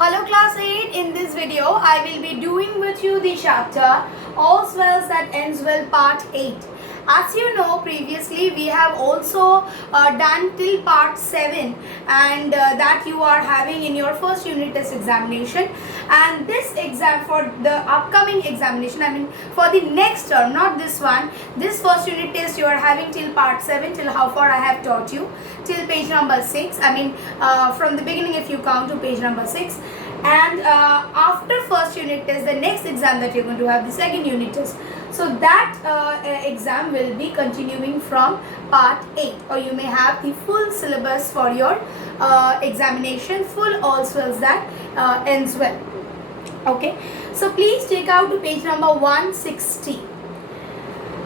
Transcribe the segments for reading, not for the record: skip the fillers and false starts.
Hello class 8, in this video I will be doing with you the chapter All's Well That Ends Well part 8. As you know, previously we have also done till part 7 and that you are having in your first unit test examination, and this exam for the upcoming examination, I mean for the next term, not this one, this first unit test you are having till part 7, till how far I have taught you, till page number 6, I mean from the beginning if you count to page number 6. And after first unit test, the next exam that you're going to have, the second unit test, so that exam will be continuing from part 8, or you may have the full syllabus for your examination, full All's Well That Ends Well. Okay, so please take out to page number 160.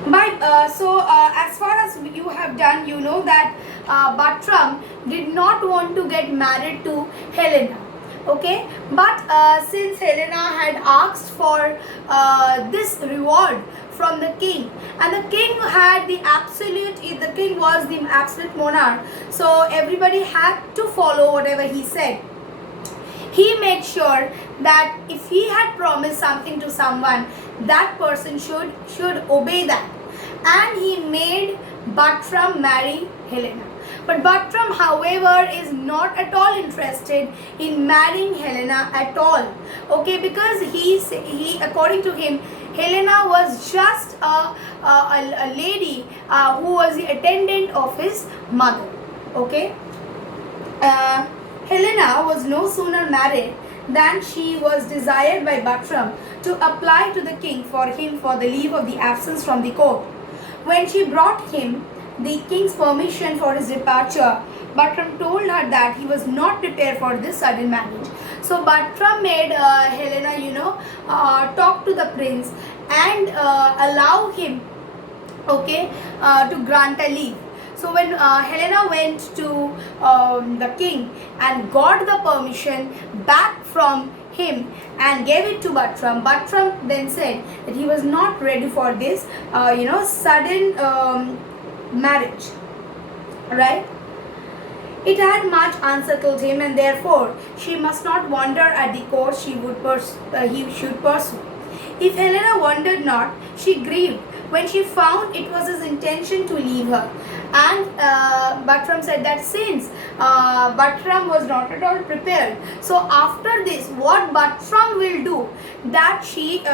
As far as you have done, you know that Bartram did not want to get married to Helena. Okay, but since Helena had asked for this reward from the king, and the king had the king was the absolute monarch, so everybody had to follow whatever he said. He made sure that if he had promised something to someone, that person should obey that, and he made Bartram marry Helena. But Bartram, however, is not at all interested in marrying Helena at all. Okay, because he according to him, Helena was just a lady who was the attendant of his mother. Okay, Helena was no sooner married than she was desired by Bartram to apply to the king for the leave of the absence from the court. When she brought him the king's permission for his departure, Bartram told her that he was not prepared for this sudden marriage. So Bartram made Helena, talk to the prince and allow him, to grant a leave. So when Helena went to the king and got the permission back from him and gave it to Bartram, Bartram then said that he was not ready for this, sudden marriage, right? It had much unsettled him, and therefore she must not wonder at the course he should pursue. If Helena wondered not, she grieved when she found it was his intention to leave her. And Bartram said that since Bartram was not at all prepared, so after this, what Bartram will do, that should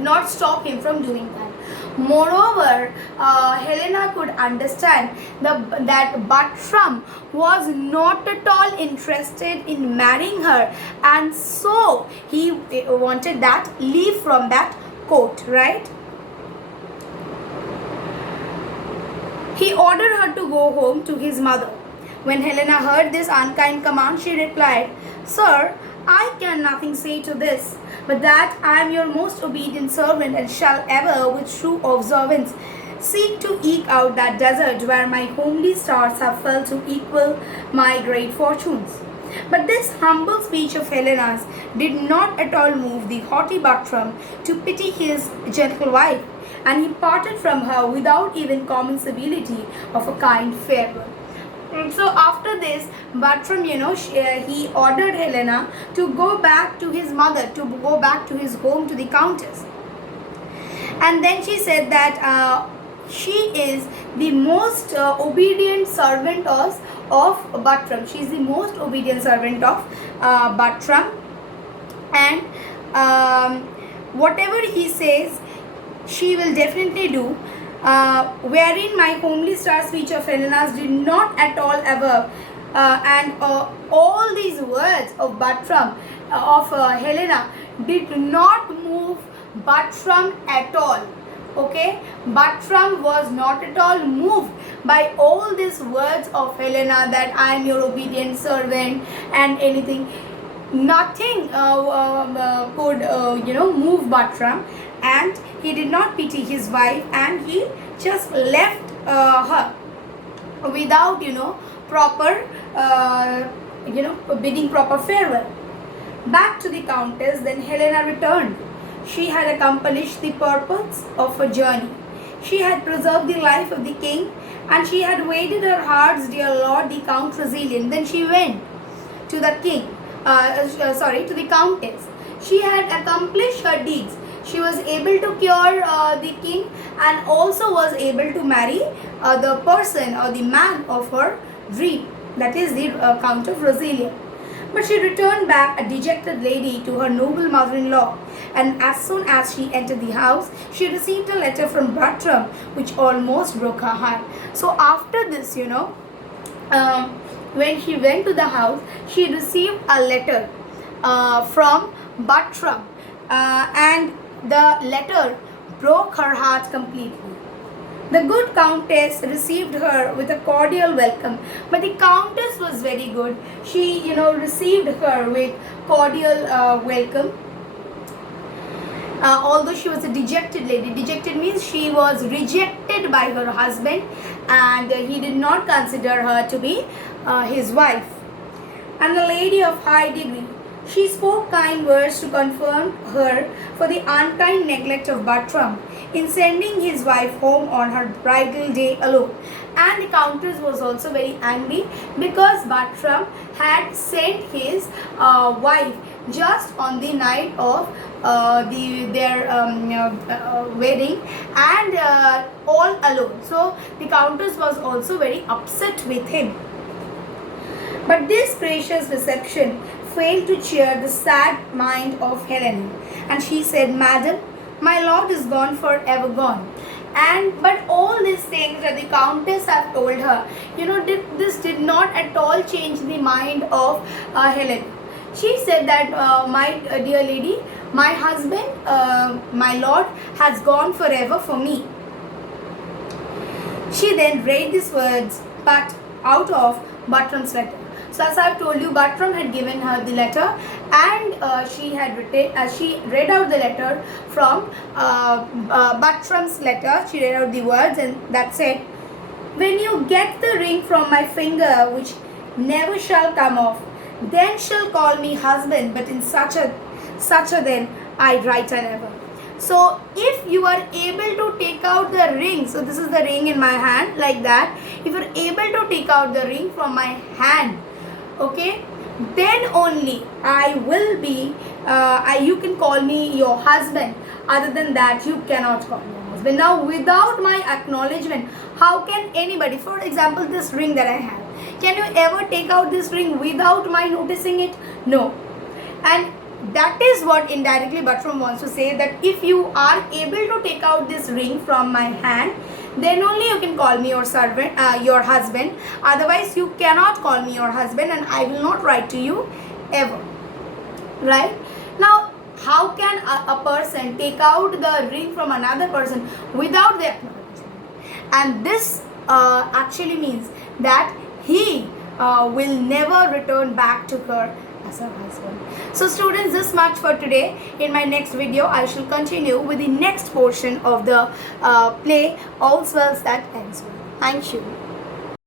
not stop him from doing that. Moreover, Helena could understand that Bartram was not at all interested in marrying her, and so he wanted that leave from that court, right? He ordered her to go home to his mother. When Helena heard this unkind command, she replied, "Sir, I can nothing say to this, but that I am your most obedient servant, and shall ever, with true observance, seek to eke out that desert where my homely stars have failed to equal my great fortunes." But this humble speech of Helena's did not at all move the haughty Bartram to pity his gentle wife, and he parted from her without even common civility of a kind farewell. So after this, Bartram, he ordered Helena to go back to his mother, to go back to his home, to the countess. And then she said that she is the most obedient servant of Bartram. She is the most obedient servant of Bartram, and whatever he says, she will definitely do. Wherein my homely star speech of Helena's did not at all ever, and all these words of Bartram, of Helena, did not move Bartram at all. Okay, Bartram was not at all moved by all these words of Helena, that I am your obedient servant and anything. Nothing could move Bartram, and he did not pity his wife, and he just left her without proper bidding proper farewell. Back to the countess then Helena returned. She had accomplished the purpose of her journey. She had preserved the life of the king, and she had waited her heart's dear lord, the Count Tressilian. Then she went to the king, to the countess. She had accomplished her deeds. She was able to cure the king and also was able to marry the person or the man of her dream, that is the Count of Rosalia. But she returned back a dejected lady to her noble mother-in-law, and as soon as she entered the house, she received a letter from Bartram which almost broke her heart. So after this, when she went to the house, she received a letter from Bartram, and the letter broke her heart completely. The good countess received her with a cordial welcome, but the countess was very good. She, received her with cordial welcome. Although she was a dejected lady. Dejected means she was rejected by her husband, and he did not consider her to be his wife. And a lady of high degree. She spoke kind words to confirm her for the unkind neglect of Bartram in sending his wife home on her bridal day alone. And the countess was also very angry because Bartram had sent his wife just on the night of their wedding, and all alone. So the countess was also very upset with him. But this gracious reception failed to cheer the sad mind of Helena, and she said, "Madam, my lord is gone, forever gone." But all these things that the countess had told her, this did not at all change the mind of Helena. She said that, my dear lady, my husband, my lord, has gone forever for me. She then read these words, but out of Bartram's letter. So as I have told you, Bartram had given her the letter, and she read out the letter from Bartram's letter. She read out the words, and that said, "When you get the ring from my finger, which never shall come off, then shall call me husband, but in such a then I write never." So if you are able to take out the ring, so this is the ring in my hand, like that. If you are able to take out the ring from my hand, okay, then only I will be, you can call me your husband. Other than that, you cannot call me your husband. Now, without my acknowledgement, how can anybody, for example, this ring that I have, can you ever take out this ring without my noticing it? No. And that is what indirectly Bartram wants to say, that if you are able to take out this ring from my hand, then only you can call me your servant, your husband. Otherwise, you cannot call me your husband, and I will not write to you ever. Right? Now, how can a person take out the ring from another person without the acknowledgement? And this actually means that he will never return back to her as her husband. So students, this much for today. In my next video, I shall continue with the next portion of the play, All's Well That Ends Well. Thank you.